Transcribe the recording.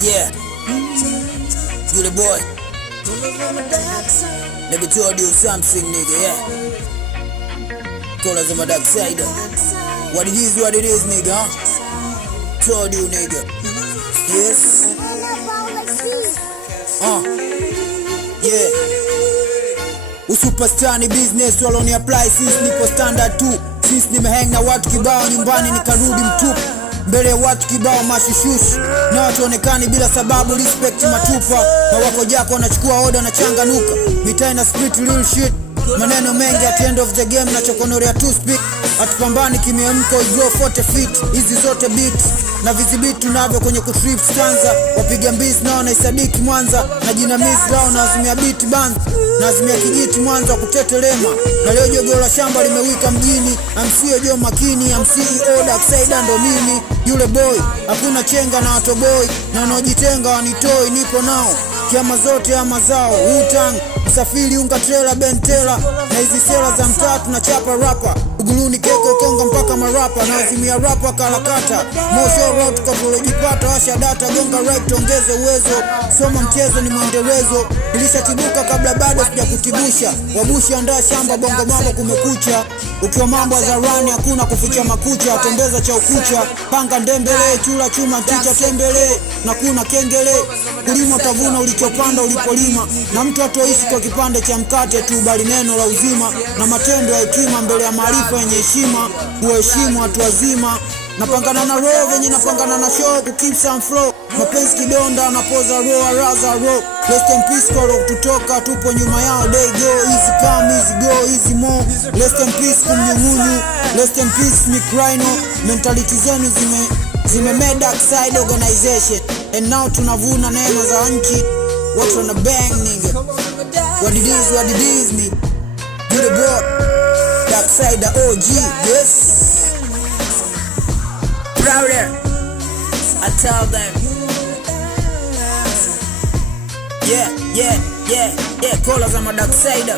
Yeah, you the boy. Let me tell you something, nigga, yeah. Colors of my dark side. What it is, nigga, huh? Told you, nigga. Yes. Yeah. Usuperstar ni business waloni apply since nipo standard 2. Since nimehang na watu kibao nyumbani nikarudi mtupu. Mbele ya watu kibao mashushush na watu onekani bila sababu, respect matupa. Na wako jako wanachukua order na changanuka. Mitai na split real shit. Maneno mengi at end of the game na chokonorea to speak. Atupambani kimiamko grow 40 feet. Hizi zote beats na vizibiti tunavyo kwenye kutrip stanza. Wapiga mbizi nao na isadiki Mwanza. Na jina miss lao na azimia beat band. Na azimia kijiti Mwanza kutetelema. Na leo jogo la shamba limewika mjini. Amsio jo makini, CEO Dark Side ndo mimi. Yule boy, hakuna chenga na watoboi. Na wanaojitenga wanitoi, nipo nao. Kiama zote ama zao, Wu-Tang, msafiri unga trailer bentela. Na hizi sera za mtaa tunachapa rapa. Uguluni keko konga mpaka marapa. Na azimia rapa kalakata. Mosho road kwa tulojipata. Washa data gonga right ongeze uwezo. Soma mchezo ni mwendelezo. Ilisha tibuka kabla bado sija kutibusha. Wabushi andaa shamba bongo mambo kumekucha. Ukiwa mambo zarani hakuna kuficha makucha. Tembeza cha ukucha. Panga ndembele, chula chuma chicha tembele. Na kuna kengele. Kulima tavuna ulichopanda ulipolima. Na mtu atoishi kwa kipande cha mkate tu, bali neno la uzima. Na matendo ya hekima mbele ya maarifa yenye heshima. Kuheshimu watu wazima. Napangana na roho venye napangana na show to keep some flow. Mapenzi kidonda napoza roho araza roho. Rest in peace koro tutoka tupo nyuma yao. They go easy come easy go easy more. Rest in peace kumnyungunyu. Rest in peace Mikrino. Mentality zenu zime made Dark Side organization. And now tunavuna neema za nchi. What's on the bang, nigga? What it is, me. You the boy. Dark Side, the OG, yes. Prouder. I tell them. Yeah. Colors on my Dark Side.